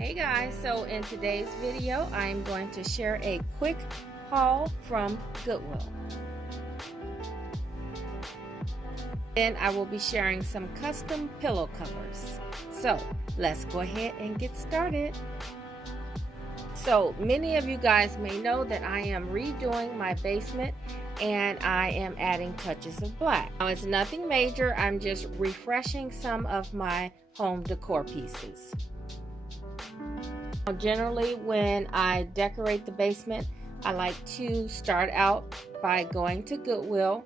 Hey guys, so in today's video I'm going to share a quick haul from Goodwill. Then I will be sharing some custom pillow covers. So let's go ahead and get started. So many of you guys may know that I am redoing my basement and I am adding touches of black. Now it's nothing major, I'm just refreshing some of my home decor pieces. Generally, when I decorate the basement, I like to start out by going to Goodwill,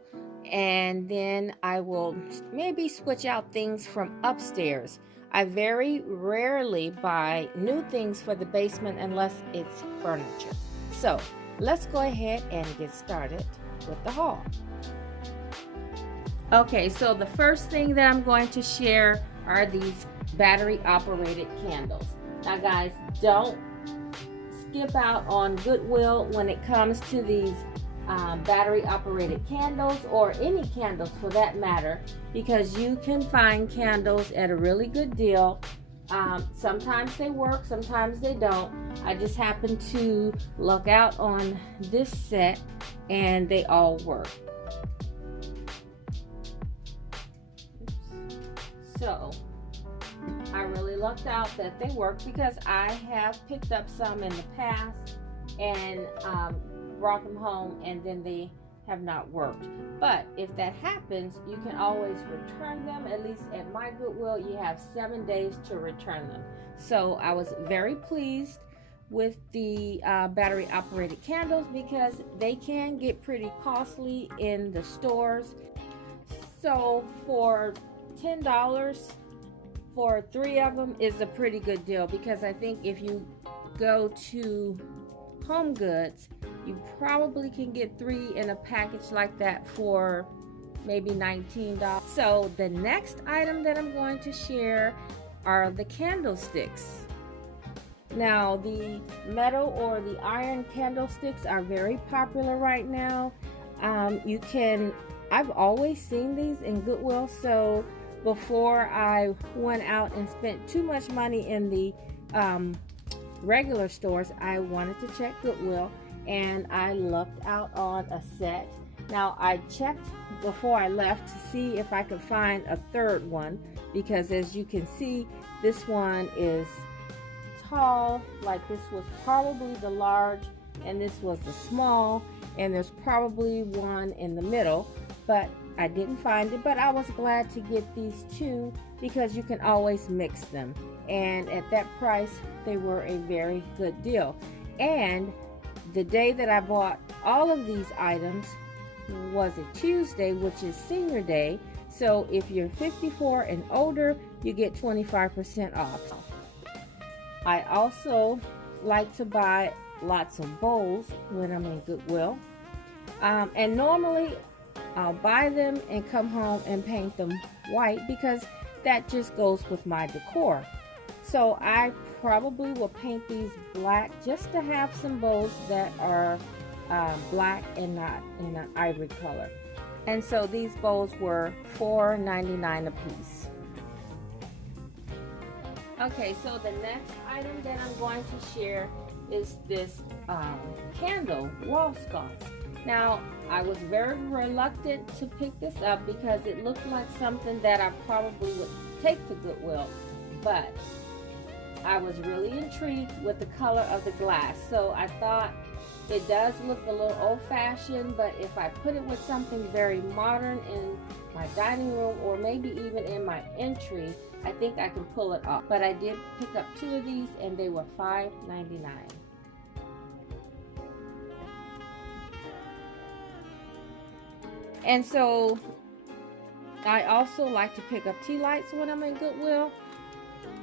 and then I will maybe switch out things from upstairs. I very rarely buy new things for the basement unless it's furniture. So let's go ahead and get started with the haul. Okay, so the first thing that I'm going to share are these battery operated candles. Now guys, don't skip out on Goodwill when it comes to these battery operated candles, or any candles for that matter, because you can find candles at a really good deal. Sometimes they work, sometimes they don't. I just happened to look out on this set and they all work. So I really lucked out that they work, because I have picked up some in the past and brought them home and then they have not worked. But if that happens, you can always return them. At least at my Goodwill, you have 7 days to return them. So I was very pleased with the battery operated candles, because they can get pretty costly in the stores. So for $10 for 3 of them is a pretty good deal, because I think if you go to Home Goods, you probably can get 3 in a package like that for maybe $19. So the next item that I'm going to share are the candlesticks. Now the metal or the iron candlesticks are very popular right now. I've always seen these in Goodwill, so before I went out and spent too much money in the regular stores, I wanted to check Goodwill, and I looked out on a set. Now I checked before I left to see if I could find a third one, because as you can see, this one is tall. Like, this was probably the large and this was the small, and there's probably one in the middle, but I didn't find it. But I was glad to get these 2, because you can always mix them, and at that price they were a very good deal. And the day that I bought all of these items was a Tuesday, which is senior day, so if you're 54 and older, you get 25% off. I also like to buy lots of bowls when I'm in Goodwill, and normally I'll buy them and come home and paint them white, because that just goes with my decor. So I probably will paint these black, just to have some bowls that are black and not in an ivory color. And so these bowls were $4.99 a piece. Okay, so the next item that I'm going to share is this candle wall sconce. Now, I was very reluctant to pick this up, because it looked like something that I probably would take to Goodwill, but I was really intrigued with the color of the glass. So I thought it does look a little old-fashioned, but if I put it with something very modern in my dining room, or maybe even in my entry, I think I can pull it off. But I did pick up 2 of these and they were $5.99. And so I also like to pick up tea lights when I'm in Goodwill.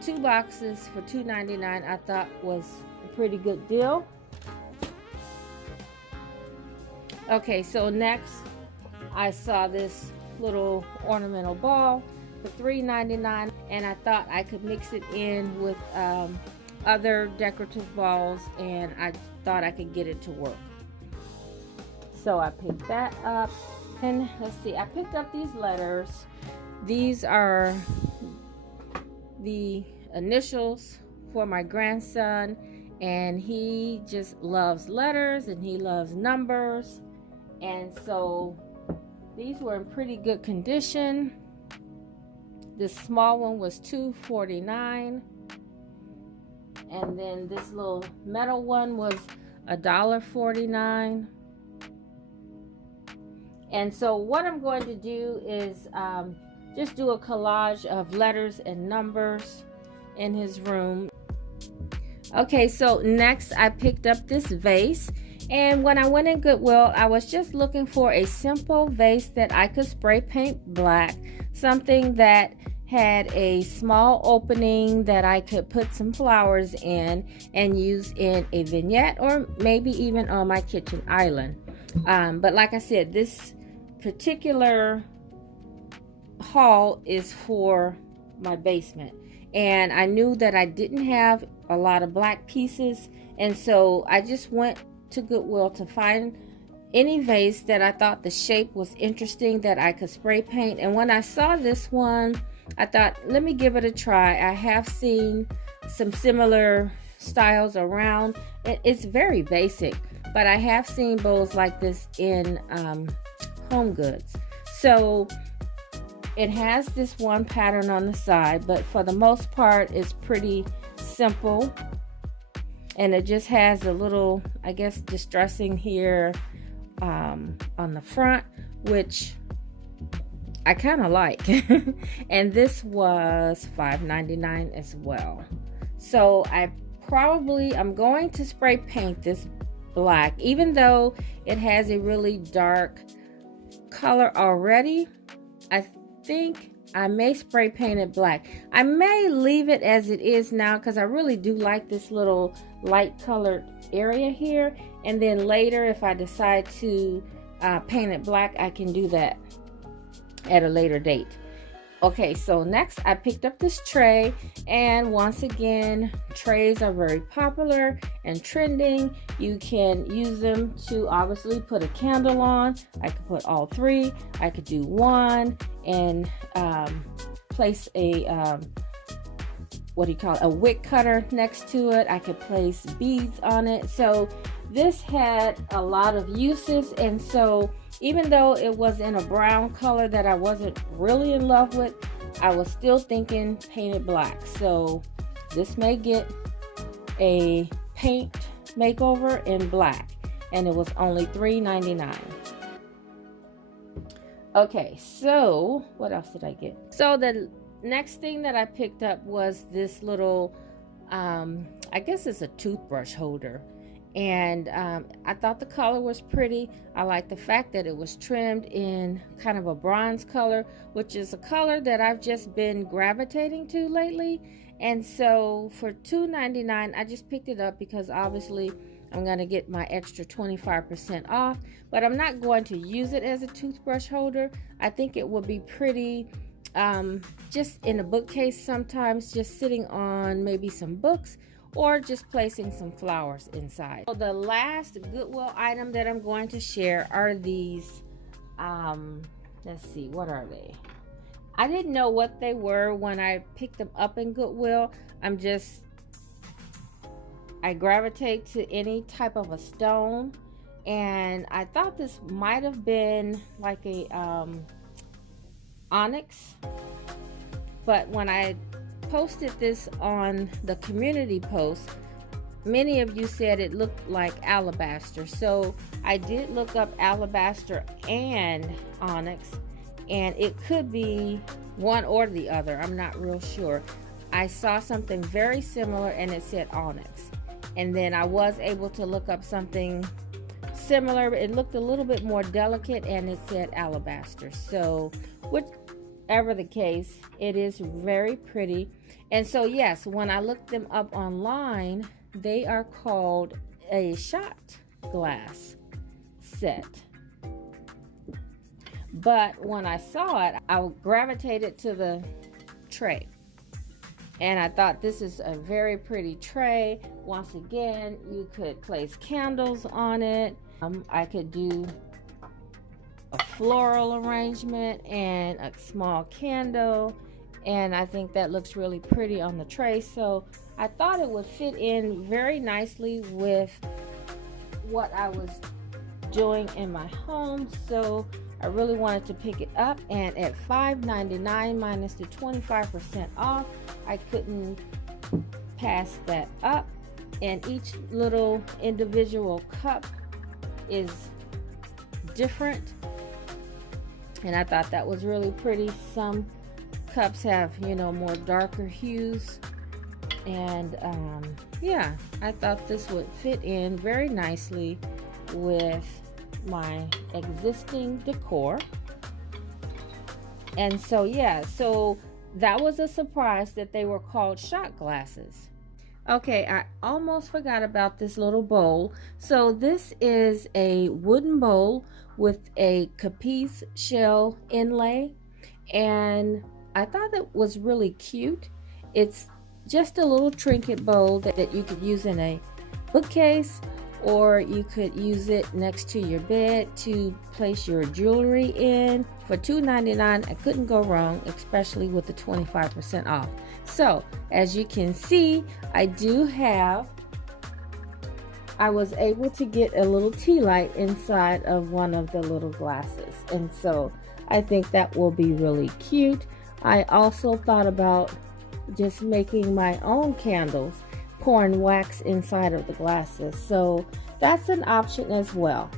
2 boxes for $2.99 I thought was a pretty good deal. Okay, so next I saw this little ornamental ball for $3.99, and I thought I could mix it in with other decorative balls, and I thought I could get it to work. So I picked that up. And let's see, I picked up these letters. These are the initials for my grandson, and he just loves letters and he loves numbers. And so these were in pretty good condition. This small one was $2.49, and then this little metal one was $1.49. And so what I'm going to do is just do a collage of letters and numbers in his room. Okay, so next I picked up this vase, and when I went in Goodwill, I was just looking for a simple vase that I could spray paint black, something that had a small opening that I could put some flowers in and use in a vignette or maybe even on my kitchen island. But like I said, this particular haul is for my basement, and I knew that I didn't have a lot of black pieces, and so I just went to Goodwill to find any vase that I thought the shape was interesting that I could spray paint. And when I saw this one, I thought, let me give it a try. I have seen some similar styles around. It's very basic, but I have seen bowls like this in Home Goods. So it has this one pattern on the side, but for the most part it's pretty simple, and it just has a little, I guess, distressing here on the front, which I kind of like. And this was $5.99 as well. So I'm going to spray paint this black, even though it has a really dark color already. I think I may spray paint it black. I may leave it as it is now because I really do like this little light colored area here, and then later if I decide to paint it black, I can do that at a later date. Okay, so next I picked up this tray, and once again, trays are very popular and trending. You can use them to obviously put a candle on. I could put all three. I could do one and place a a wick cutter next to it. I could place beads on it. So this had a lot of uses, and so even though it was in a brown color that I wasn't really in love with, I was still thinking paint it black. So this may get a paint makeover in black, and it was only $3.99. Okay, so what else did I get? So the next thing that I picked up was this little, I guess it's a toothbrush holder. And I thought the color was pretty. I like the fact that it was trimmed in kind of a bronze color, which is a color that I've just been gravitating to lately. And so for $2.99, I just picked it up because obviously I'm going to get my extra 25% off, but I'm not going to use it as a toothbrush holder. I think it would be pretty just in a bookcase sometimes, just sitting on maybe some books, or just placing some flowers inside. So the last Goodwill item that I'm going to share are these, let's see, what are they? I didn't know what they were when I picked them up in Goodwill. I gravitate to any type of a stone, and I thought this might have been like a onyx, but when I posted this on the community post, many of you said it looked like alabaster. So I did look up alabaster and onyx, and it could be one or the other. I'm not real sure. I saw something very similar and it said onyx, and then I was able to look up something similar. It looked a little bit more delicate and it said alabaster. So whichever the case, it is very pretty. And so yes, when I looked them up online, they are called a shot glass set. But when I saw it, I gravitated to the tray, and I thought this is a very pretty tray. Once again, you could place candles on it. I could do a floral arrangement and a small candle, and I think that looks really pretty on the tray. So I thought it would fit in very nicely with what I was doing in my home, so I really wanted to pick it up. And at $5.99 minus the 25% off, I couldn't pass that up. And each little individual cup is different, and I thought that was really pretty. Some cups have, you know, more darker hues, and yeah, I thought this would fit in very nicely with my existing decor. And so yeah, so that was a surprise that they were called shot glasses. Okay, I almost forgot about this little bowl. So this is a wooden bowl with a capiz shell inlay, and I thought it was really cute. It's just a little trinket bowl that you could use in a bookcase, or you could use it next to your bed to place your jewelry in. For $2.99, I couldn't go wrong, especially with the 25% off. So as you can see, I was able to get a little tea light inside of one of the little glasses, and so I think that will be really cute. I also thought about just making my own candles, pouring wax inside of the glasses, so that's an option as well.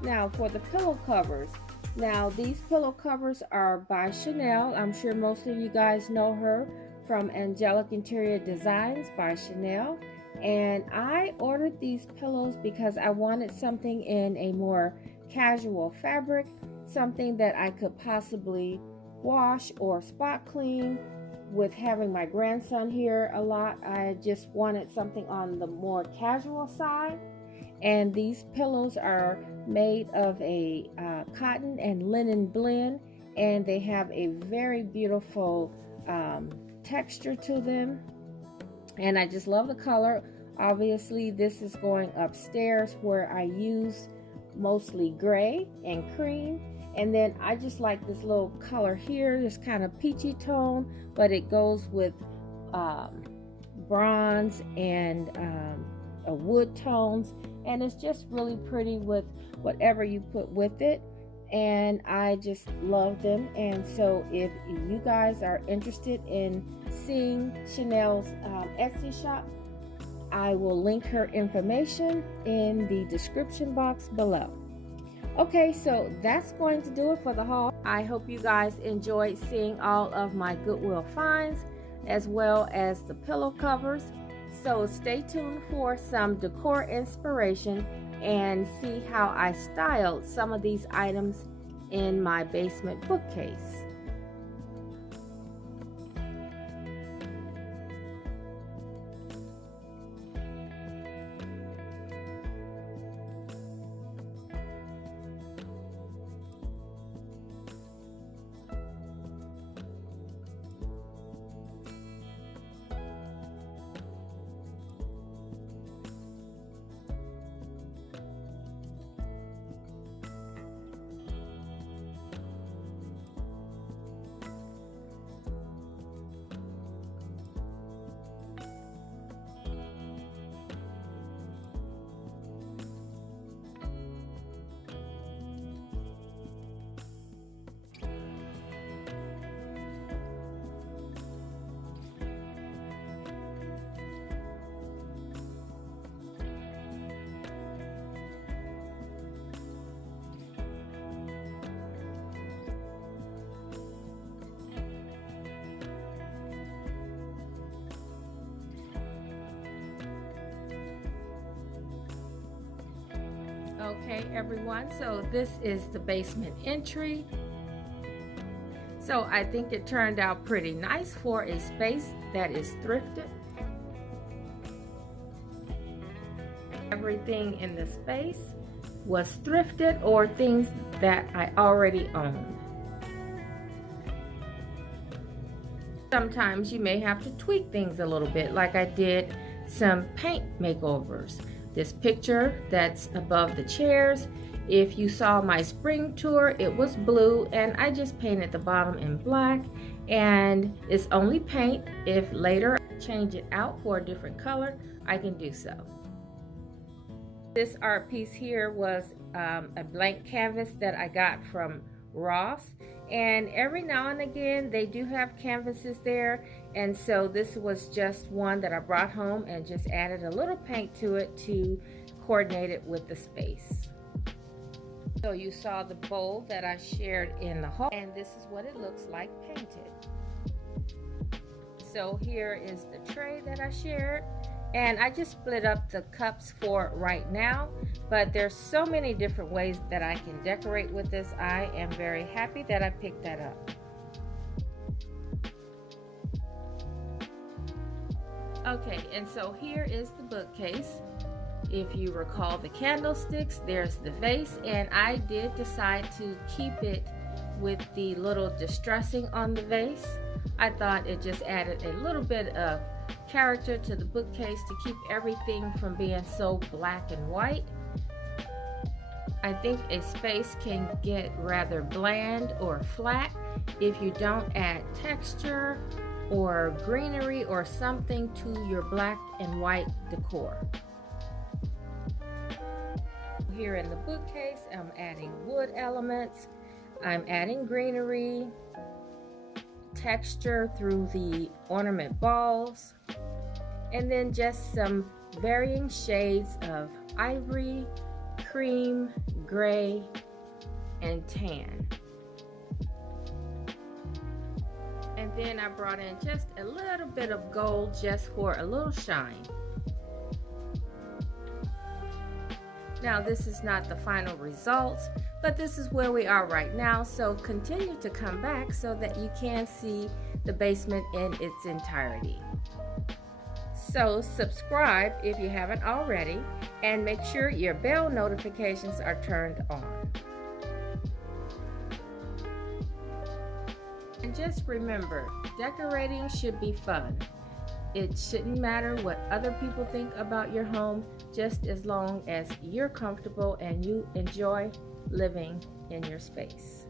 Now for the pillow covers. Now these pillow covers are by Shenell. I'm sure most of you guys know her from Angelic Interior Designs by Shenell. And I ordered these pillows because I wanted something in a more casual fabric, something that I could possibly wash or spot clean. With having my grandson here a lot, I just wanted something on the more casual side. And these pillows are made of a cotton and linen blend, and they have a very beautiful texture to them, and I just love the color. Obviously this is going upstairs, where I use mostly gray and cream, and then I just like this little color here, this kind of peachy tone, but it goes with bronze and wood tones, and it's just really pretty with whatever you put with it, and I just love them. And so if you guys are interested in seeing Shenell's Etsy shop, I will link her information in the description box below. Okay, so that's going to do it for the haul. I hope you guys enjoyed seeing all of my Goodwill finds, as well as the pillow covers. So stay tuned for some decor inspiration and see how I styled some of these items in my basement bookcase. Okay everyone, so this is the basement entry. So I think it turned out pretty nice for a space that is thrifted. Everything in the space was thrifted or things that I already owned. Sometimes you may have to tweak things a little bit, like I did some paint makeovers. This picture that's above the chairs If you saw my spring tour, it was blue, and I just painted the bottom in black, and it's only paint. If later I change it out for a different color, I can do so. This art piece here was a blank canvas that I got from Ross, and every now and again they do have canvases there, and so this was just one that I brought home and just added a little paint to it to coordinate it with the space. So you saw the bowl that I shared in the haul, and this is what it looks like painted. So here is the tray that I shared, and I just split up the cups for right now, but there's so many different ways that I can decorate with this. I am very happy that I picked that up. Okay, and so here is the bookcase. If you recall the candlesticks, there's the vase, and I did decide to keep it with the little distressing on the vase. I thought it just added a little bit of character to the bookcase to keep everything from being so black and white. I think a space can get rather bland or flat if you don't add texture or greenery or something to your black and white decor. Here in the bookcase, I'm adding wood elements, I'm adding greenery, texture through the ornament balls, and then just some varying shades of ivory, cream, gray, and tan. And then I brought in just a little bit of gold just for a little shine. Now this is not the final results, but this is where we are right now, so continue to come back so that you can see the basement in its entirety. So subscribe if you haven't already, and make sure your bell notifications are turned on. And just remember, decorating should be fun. It shouldn't matter what other people think about your home, just as long as you're comfortable and you enjoy living in your space.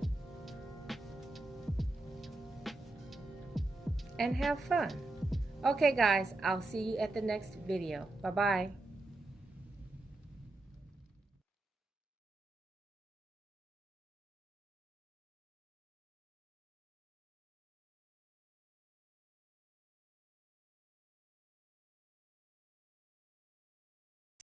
And have fun. Okay guys, I'll see you at the next video. Bye-bye.